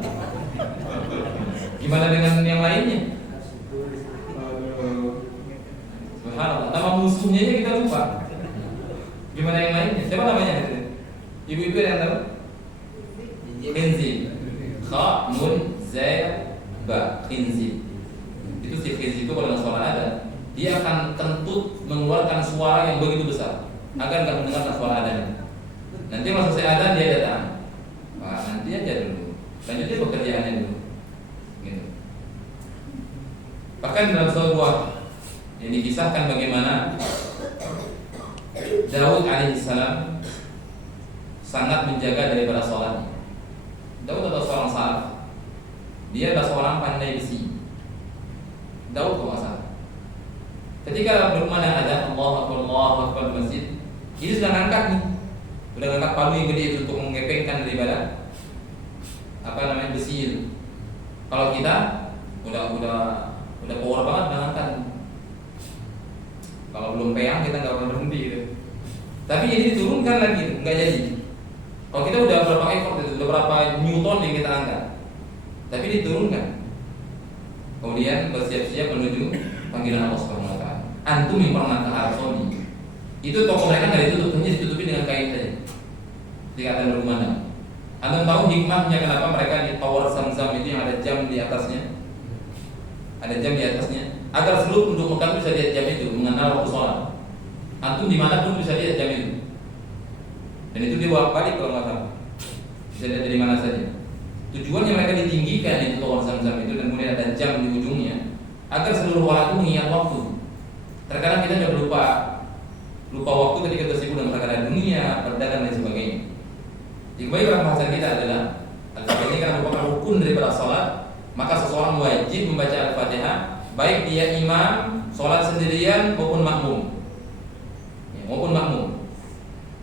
Gimana dengan yang lainnya? Subhanallah, nama musuhnya aja kita lupa. Gimana yang lainnya? Siapa namanya? Ibu-ibu yang tahu? Khinzib. Kha, nun, zai, ba. Khinzib. Itu si khinzib itu kalau suara ada, dia akan kentut mengeluarkan suara yang begitu besar agar nggak mendengarkan suara adanya. Nanti masuk saya ada dia datang. Wah, nanti aja dulu. Lanjutin pekerjaannya dulu. Gitu. Bahkan dalam sebuah yang dikisahkan bagaimana Daud alaihissalam sangat menjaga daripada sholatnya. Daud adalah seorang salaf. Dia adalah seorang pandai besi. Daud kalau salah. Ketika berkumandang ada Allahu Akbar di masjid, ini sedang angkat nih. Udah ngangkat palu yang gede itu untuk mengepengkan daripada apa namanya besi itu. Kalau kita udah power banget ngangkat. Kalau belum peyang kita nggak akan berhenti gitu. Tapi ini diturunkan lagi, nggak jadi. Kalau kita udah berapa effort itu, udah berapa newton yang kita angkat, tapi diturunkan. Kemudian bersiap-siap menuju panggilan Allah Subhanahu Wa Taala. Antum yang pernah ke Arab Saudi, itu toko mereka nggak ditutup, hanya ditutupi dengan kain saja. Dikatakan berkumandang. Anda tahu hikmahnya kenapa mereka di tower Zam-Zam itu yang ada jam di atasnya? Ada jam di atasnya agar seluruh penduduk Mekah bisa lihat jam itu, mengenal waktu sholat. Antum dimanapun bisa lihat jam itu. Dan itu dia bolak-balik kalau nggak salah. Bisa lihat dari mana saja. Tujuannya mereka ditinggikan itu tower Zam-Zam itu, dan kemudian ada jam di ujungnya agar seluruh orang itu mengingat waktu. Terkadang kita sudah lupa waktu ketika tersibuk dengan perkara dunia, perdagangan dan sebagainya. Jadi baik bahasan kita adalah Al-Fatihah ini karena merupakan rukun daripada salat, maka seseorang wajib membaca Al-Fatihah, baik dia imam, salat sendirian maupun makmum.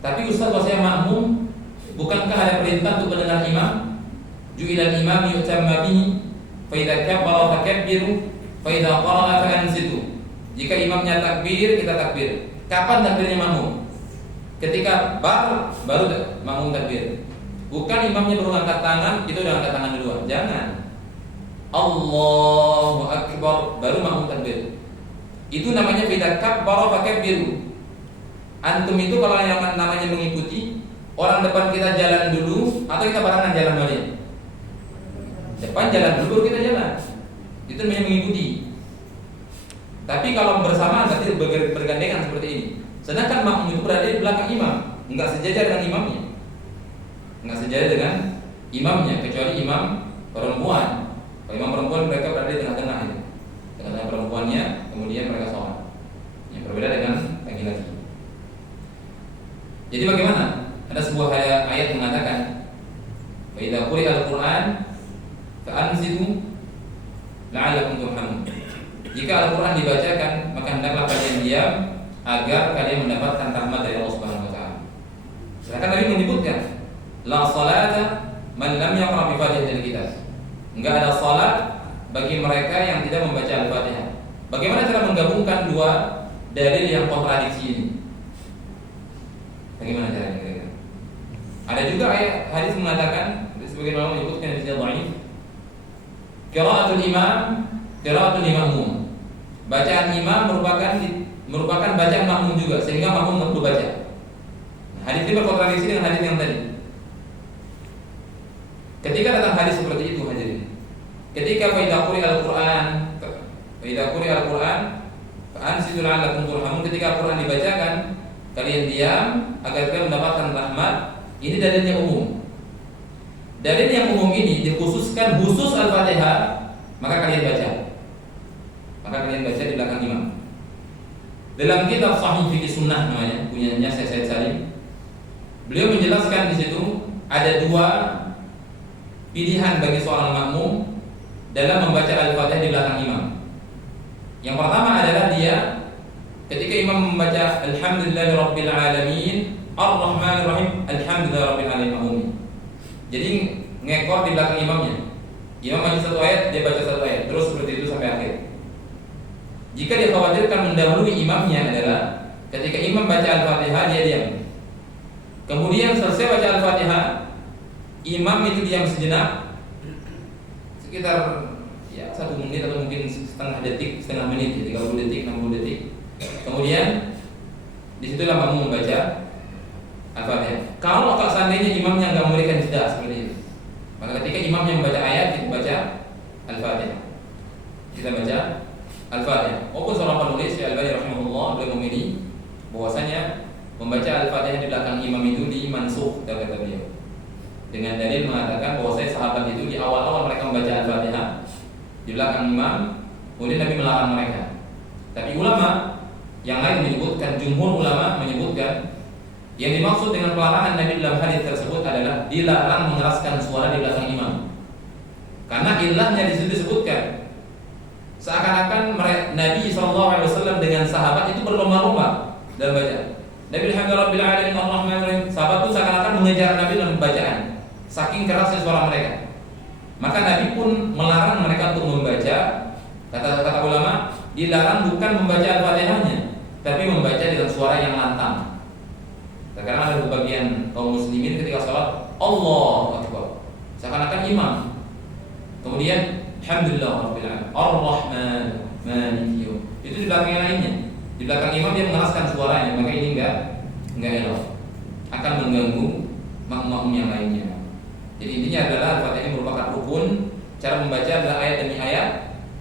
Tapi Ustaz, bahasanya makmum, bukankah ada perintah untuk mendengar imam? Ju'ilal imam yu'tamma bihi, fa idza kabbara fakabbiru, fa idza qara'a fa'ansitu. Jika imamnya takbir, kita takbir. Kapan takbirnya makmum? Ketika baru makmum takbir. Bukan imamnya baru angkat tangan, kita udah angkat tangan duluan. Jangan. Allahu Akbar, baru makmum takbir. Itu namanya fa kabbara fakabbiru. Antum itu kalau yang namanya mengikuti, orang depan kita jalan dulu atau kita barengan jalan balik? Depan jalan dulu baru kita jalan. Itu namanya mengikuti. Tapi kalau bersama berarti bergandengan seperti ini. Sedangkan makmum itu berada di belakang imam, enggak sejajar dengan imamnya, kecuali imam perempuan. Kalau imam perempuan mereka berada di tengah-tengah ini. Tengah-tengah perempuannya, kemudian mereka sholat. Yang berbeda dengan laki-laki. Jadi bagaimana? Ada sebuah ayat mengatakan, "Fa idza quri'al Qur'an fa'ansitu la'allakum turhamun." Jika Al-Qur'an dibacakan, maka hendaklah kalian diam agar kalian mendapatkan rahmat dari Allah Subhanahu wa taala. Sedangkan Nabi menyebutkan, "La salata man lam yaqra bi Fatihatil Kitab." Enggak ada salat bagi mereka yang tidak membaca Al-Fatihah. Bagaimana cara menggabungkan dua dalil yang kontradiksi ini? Bagaimana caranya? Ada juga ayat hadis mengatakan, sebagian ulama menyebutkan hadisnya dhaif. Qiraatul imam, qiraatul imam. Bacaan imam merupakan bacaan makmum juga, sehingga makmum perlu baca. Hadis ini berkontradiksi dengan hadis yang tadi. Ketika datang hadis seperti itu, hadirin. Ketika fa idza quri'al Qur'an fa'ansitu la'allakum turhamun, ketika Al-Qur'an dibacakan, kalian diam agar kalian mendapatkan rahmat. Ini dalilnya umum. Dalil yang umum ini dikhususkan khusus Al-Fatihah, maka kalian baca di belakang imam. Dalam kitab Sahih Fiqh Sunnah namanya, punyanya Syekh Salim, beliau menjelaskan di situ ada dua pilihan bagi seorang makmum dalam membaca Al-Fatihah di belakang imam. Yang pertama adalah dia ketika imam membaca Alhamdulillahirabbil alamin Ar-Rahmanir Rahim Alhamdulillahirabbil alamin. Jadi ngekor di belakang imamnya. Imam baca satu ayat, dia baca satu ayat, terus seperti itu sampai akhir. Jika dia khawatirkan mendahului imamnya adalah ketika imam baca Al-Fatihah dia diam. Kemudian selesai baca Al-Fatihah, imam itu diam sejenak sekitar 1 menit atau mungkin setengah menit, 30 detik, 60 detik. Kemudian disitulah makmum membaca Al-Fatihah. Kalau seandainya imamnya nggak memberikan jeda seperti itu, maka ketika imamnya membaca ayat, kita baca Al-Fatihah. Kita baca Al-Fatihah. Walaupun seorang penulis Al-Albani rahimahullah beliau memilih bahwasanya membaca Al-Fatihah di belakang imam itu dimansukh, kata beliau, dengan dalil mengatakan bahwasanya sahabat itu di awal-awal mereka membaca Al-Fatihah di belakang imam, kemudian Nabi melarang mereka. Tapi ulama yang lain menyebutkan, jumhur ulama menyebutkan yang dimaksud dengan pelarangan Nabi dalam hadis tersebut adalah dilarang mengeraskan suara di belakang imam. Karena ilahnya di situ disebutkan seakan-akan Nabi SAW dengan sahabat itu berlomba-lomba dalam bacaan. Nabi Alhamdulillahirabbil alamin Ar-Rahmanir Rahim. Sahabat itu seakan-akan mengejar Nabi dalam bacaan, saking kerasnya suara mereka. Maka Nabi pun melarang mereka untuk membaca. Kata ulama, dilarang bukan membaca Al-Fatihahnya, tapi membaca dengan suara yang lantang. Karena ada bagian kaum muslimin ketika sholat Allahu Akbar, seakan-akan imam. Kemudian Alhamdulillahirabbil alamin Ar-Rahman Maliki Yawm. Itu di belakang yang lainnya. Di belakang imam dia mengeraskan suaranya, maka ini enggak elok, akan mengganggu makmum yang lainnya. Jadi intinya adalah Al-Fatihah ini merupakan rukun. Cara membaca adalah ayat demi ayat.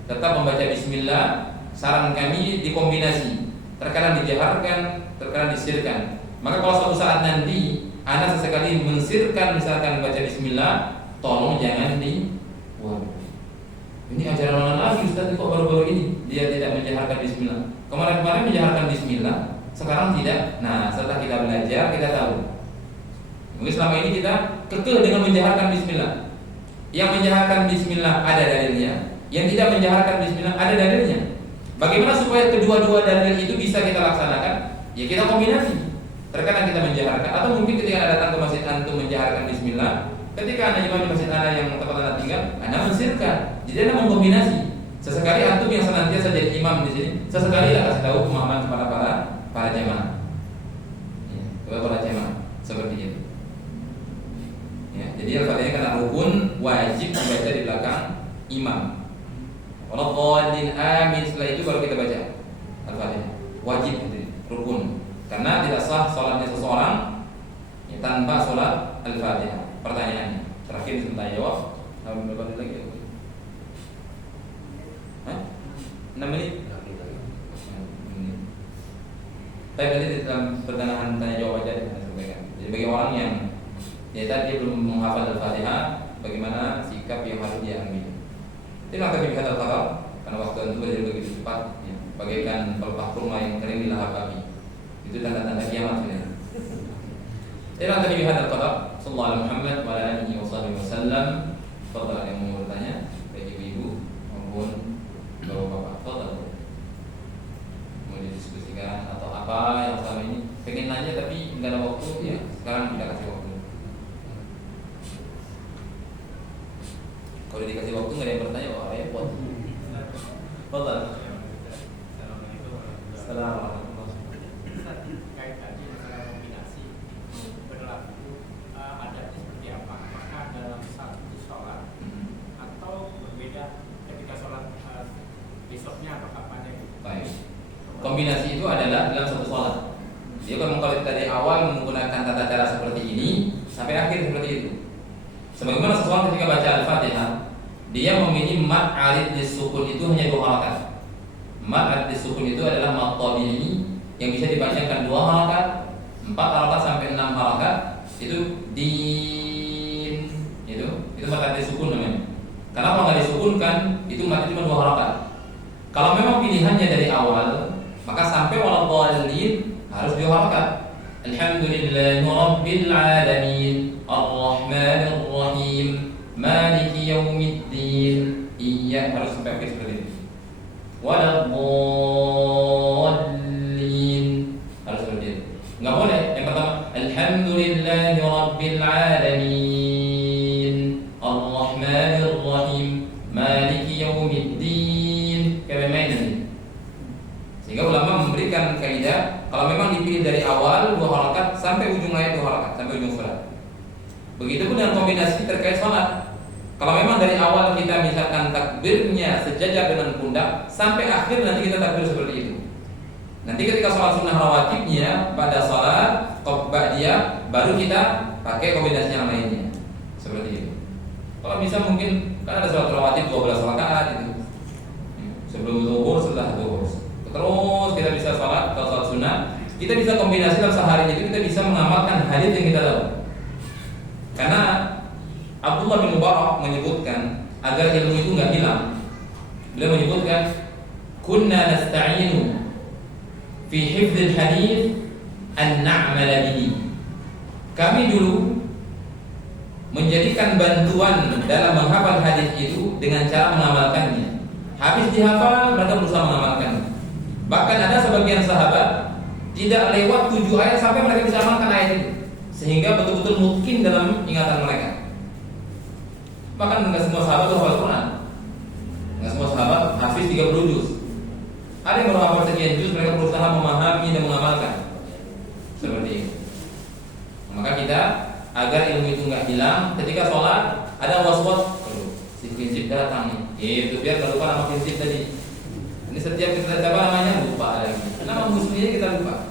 Tetap membaca Bismillah. Saran kami dikombinasi, terkadang dijaharkan, terkadang disirkan. Maka kalau suatu saat nanti Anda sesekali mensirkan, misalkan baca Bismillah, tolong jangan waduh, ini ajaran lagi Ustaz kok baru-baru ini. dia tidak menjaharkan bismillah. Kemarin-kemarin menjaharkan bismillah, sekarang tidak. Nah, setelah kita belajar, kita tahu. Mungkin selama ini kita kekeh dengan menjaharkan bismillah. Yang menjaharkan bismillah ada dalilnya, yang tidak menjaharkan bismillah ada dalilnya. Bagaimana supaya kedua-dua dalil itu bisa kita laksanakan? Ya kita kombinasi. Terkadang kita menjaharkan, atau mungkin ketika Anda datang ke masjid antum menjaharkan bismillah, ketika Anda imam di masjid Anda yang tempat Anda tinggal, Anda mensirkan. Jadi Anda mengkombinasi. Sesekali antum yang senantiasa jadi imam di sini, sesekali Anda kasih tahu pemahaman kepada para jemaah. Ya, kepada para jemaah seperti itu. Ya, jadi Al-Fatihah karena rukun wajib dibaca di belakang imam. Waladhdallin amin, setelah itu baru kita baca Al-Fatihah. Wajib itu rukun. Karena tidak sah sholatnya seseorang ya, tanpa sholat Al-Fatihah. Pertanyaannya terakhir sebentar jawab. Berapa menit lagi? 6 menit. Tapi nanti dalam pertengahan tanya jawab aja saya sampaikan. Jadi bagi orang yang ya tadi belum menghafal Al-Fatihah, bagaimana sikap yang harus dia ambil? Tidak akan dilihat al-qadar karena waktu itu berjalan begitu cepat, ya, bagaikan pelepah kurma yang kering dilahap api. Itu tanda-tanda kiamat sebenarnya. Tidak akan dilihat al-qadar. Sallallahu alaihi Muhammad wa alihi wasallam. Fadhal yang mau bertanya, baik ibu-ibu maupun bapak-bapak. Fadhal. Mau didiskusikan atau apa yang selama ini pengen nanya tapi nggak ada waktu, ya sekarang kita kasih waktu. Kalau dikasih waktu nggak ada yang bertanya, wah repot. Fadhal. Assalamualaikum. Kait tadi masalah kombinasi berlaku adatnya seperti apa? Apakah dalam satu sholat atau berbeda ketika sholat besoknya atau kapannya? Baik. Kombinasi itu adalah dalam satu sholat. Dia kalau dari awal menggunakan tata cara seperti ini sampai akhir seperti itu. Sebagaimana seseorang ketika baca Al-Fatihah, dia memilih mad arid disukun itu hanya 2 harakat. Mad arid disukun itu adalah mad tabi'i yang bisa dibacakan 2 harakat, 4 harakat sampai 6 harakat. Itu din itu mad arid disukun namanya. Karena kalau nggak disukunkan, itu mad cuma 2 harakat. Kalau memang pilihannya dari awal, maka sampai waladhdallin harus 2 harakat. Alhamdulillahi rabbil alamin, arrahmanir rahim, maliki yaumiddin. Iya, harus sampai akhir seperti itu. Waladhdallin harus seperti itu. Enggak boleh yang pertama alhamdulillahi rabbil alamin, arrahmanir rahim, maliki yaumiddin. Kayak main ini. Sehingga ulama memberikan kaidah kalau memang dipilih dari awal 2 harakat sampai ujung ayat 2 harakat sampai ujung surat. Begitupun dengan kombinasi terkait sholat. Kalau memang dari awal kita misalkan takbirnya sejajar dengan pundak sampai akhir nanti kita takbir seperti itu. Nanti ketika sholat sunnah rawatibnya pada sholat ba'diyah baru kita pakai kombinasi yang lainnya seperti itu. Kalau bisa mungkin kan ada sholat rawatib 12 rakaat itu. Sebelum zuhur, setelah zuhur. Terus kita bisa sholat atau sholat sunnah, kita bisa kombinasi dalam sehari itu kita bisa mengamalkan hadis yang kita tahu. Karena Abdullah bin Mubarak menyebutkan agar ilmu itu nggak hilang. Beliau menyebutkan, kunna nasta'inu fi hifdzil hadis an na'mala bihi. Kami dulu menjadikan bantuan dalam menghafal hadis itu dengan cara mengamalkannya. Habis dihafal, mereka berusaha mengamalkannya. Bahkan ada sebagian sahabat tidak lewat 7 ayat sampai mereka bisa amalkan ayat itu, sehingga betul-betul mungkin dalam ingatan mereka. Bahkan enggak semua sahabat hafal Quran, enggak semua sahabat hafiz 30 juz. Ada yang menghafal sekian juz, mereka berusaha memahami dan mengamalkan seperti itu. Maka kita agar ilmu itu enggak hilang, ketika sholat ada was-was, si prinsip datang nih, itu biar enggak lupa nama prinsip tadi. Ini setiap kita coba namanya lupa lagi. Nama musuhnya kita lupa.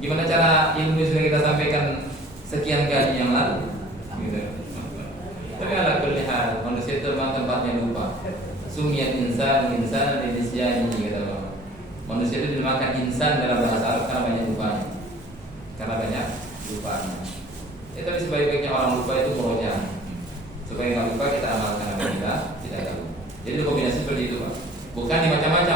Gimana cara ilmu yang sudah kita sampaikan sekian kali yang lalu? Gitu. Tapi ala kulli hal, manusia itu memang tempatnya lupa. Sumiyat insan linisyan kata Allah. Manusia itu dinamakan insan dalam bahasa Arab karena banyak lupanya. Karena banyak lupanya. Ya, tapi sebaik-baiknya orang lupa itu murojaah. Supaya nggak lupa kita amalkan apa kita tidak tahu. Jadi itu kombinasi seperti itu, Pak. Bukan macam-macam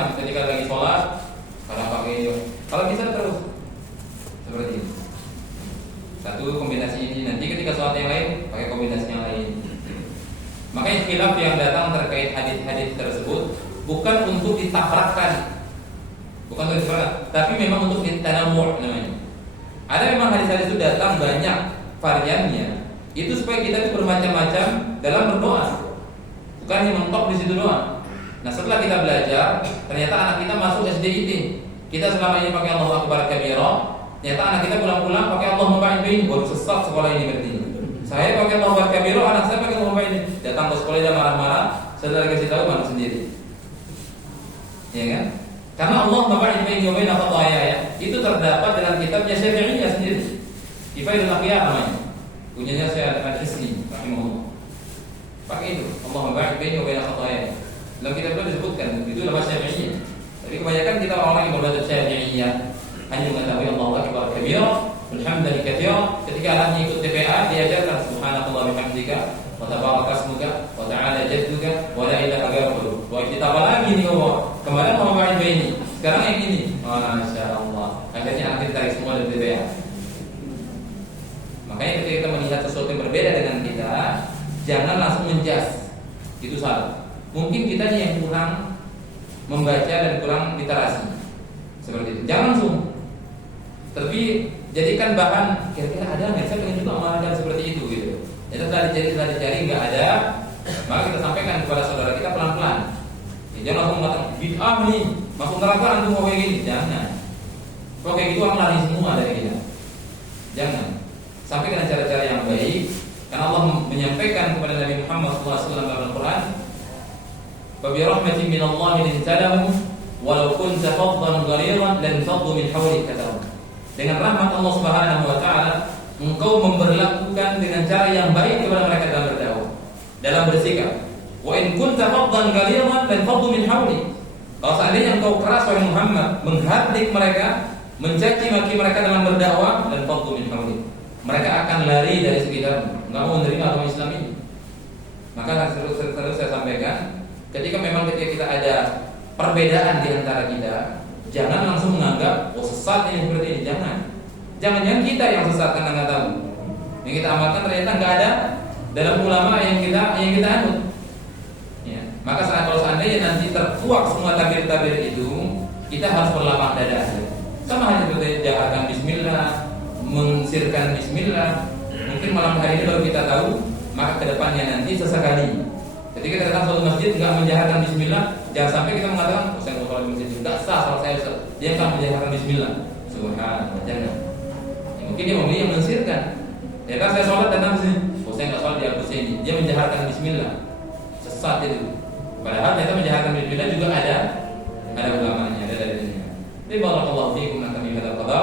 itu datang banyak variannya, itu supaya kita itu bermacam-macam dalam berdoa, bukan hanya mentok di situ doang. Nah setelah kita belajar, ternyata anak kita masuk SDIT, kita selama ini pakai Allahu Akbar kabira, ternyata anak kita pulang-pulang pakai Allahumma ba'id baini, baru sesat sekolah ini berarti. Saya pakai Allahu Akbar kabira, anak saya pakai Allahumma ba'id baini, datang ke sekolah dia marah-marah, saudara kasih tahu malu sendiri, ya kan? Karena Allahumma ba'id baini wa baina khataaya itu terdapat dalam kitabnya Syafi'iyah sendiri, Kifayatul Aqyar namanya, punyanya saya Al-Hisni rahimahullah. Pakai itu Allahumma ba'id baini wa baina khataaya. Dalam kitab itu disebutkan itu nama Syafi'iyah. Tapi kebanyakan kita orang yang berbahasa Syafi'iyah hanya mengetahui Allahu Akbar kabira, alhamdulillah katsira. Ketika anaknya ikut TPA diajarkan subhanallah bihamdika wa tabaraka ismuka wa ta'ala jadduka wa la ilaha ghairuk. Wah, kita apa lagi nih Allah? Kemarin mau main ini, sekarang yang ini. Masyaallah. Akhirnya anak kita tarik semua dari TPA. Makanya ketika kita melihat sesuatu yang berbeda dengan kita, jangan langsung menjas. Itu salah. Mungkin kita yang kurang membaca dan kurang literasi seperti itu. Jangan langsung. Tapi jadikan bahan kira-kira ada nggak? Saya pengen juga amalkan seperti itu gitu. Jadi setelah dicari nggak ada, maka kita sampaikan kepada saudara kita pelan-pelan. Jangan langsung mengatakan bid'ah nih, masuk neraka antum mau kayak gini. Jangan. Kalau kayak gitu orang lari semua dari kita. Jangan. Sampaikan dengan cara-cara yang baik. Karena Allah menyampaikan kepada Nabi Muhammad SAW dalam Al-Quran, "Fabi rahmatin min Allah lintadamu, walau kunta faddan ghaliran lan faddu min hawlik." Dengan rahmat Allah Subhanahu wa taala, engkau memperlakukan dengan cara yang baik kepada mereka dalam berdakwah, dalam bersikap. Wa in kunta faddan ghaliran lan faddu min hawlik. Kalau seandainya engkau keras wahai Muhammad, menghardik mereka, mencaci maki mereka dalam berdakwah, dan faddu min hawlik, mereka akan lari dari sekitarmu, enggak mau menerima agama Islam ini. Maka terus saya sampaikan, ketika kita ada perbedaan di antara kita, jangan langsung menganggap sesat ini seperti ini. Jangan kita yang sesat karena nggak tahu. Yang kita amalkan ternyata nggak ada dalam ulama yang kita anut. Ya. Maka kalau seandainya nanti terkuak semua tabir-tabir itu, kita harus berlapang dada. Sama halnya seperti jaharkan Bismillah, mensirkan Bismillah. Mungkin malam hari ini baru kita tahu, maka kedepannya nanti sesekali ketika kita datang suatu masjid nggak menjaharkan Bismillah, jangan sampai kita mengatakan, saya mau sholat di masjid nggak sah kalau saya dia akan menjaharkan Bismillah. Subhanallah, jangan. Ya, mungkin dia memilih yang mensirkan. Ya kan saya sholat datang sini, saya nggak sholat di Al Husaini, dia menjaharkan Bismillah, sesat itu. Padahal ternyata menjaharkan Bismillah juga ada ulamanya, ada dalilnya. Jadi barakallahu fiikum nakami hadzal qada.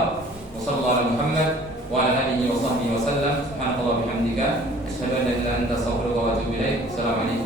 Wa sallallahu ala Muhammad wa ala alihi wa sahbihi wa sallam. Subhanallahi wa bihamdika, asyhadu an la ilaha illa anta astaghfiruka wa atubu ilaik. Assalamualaikum.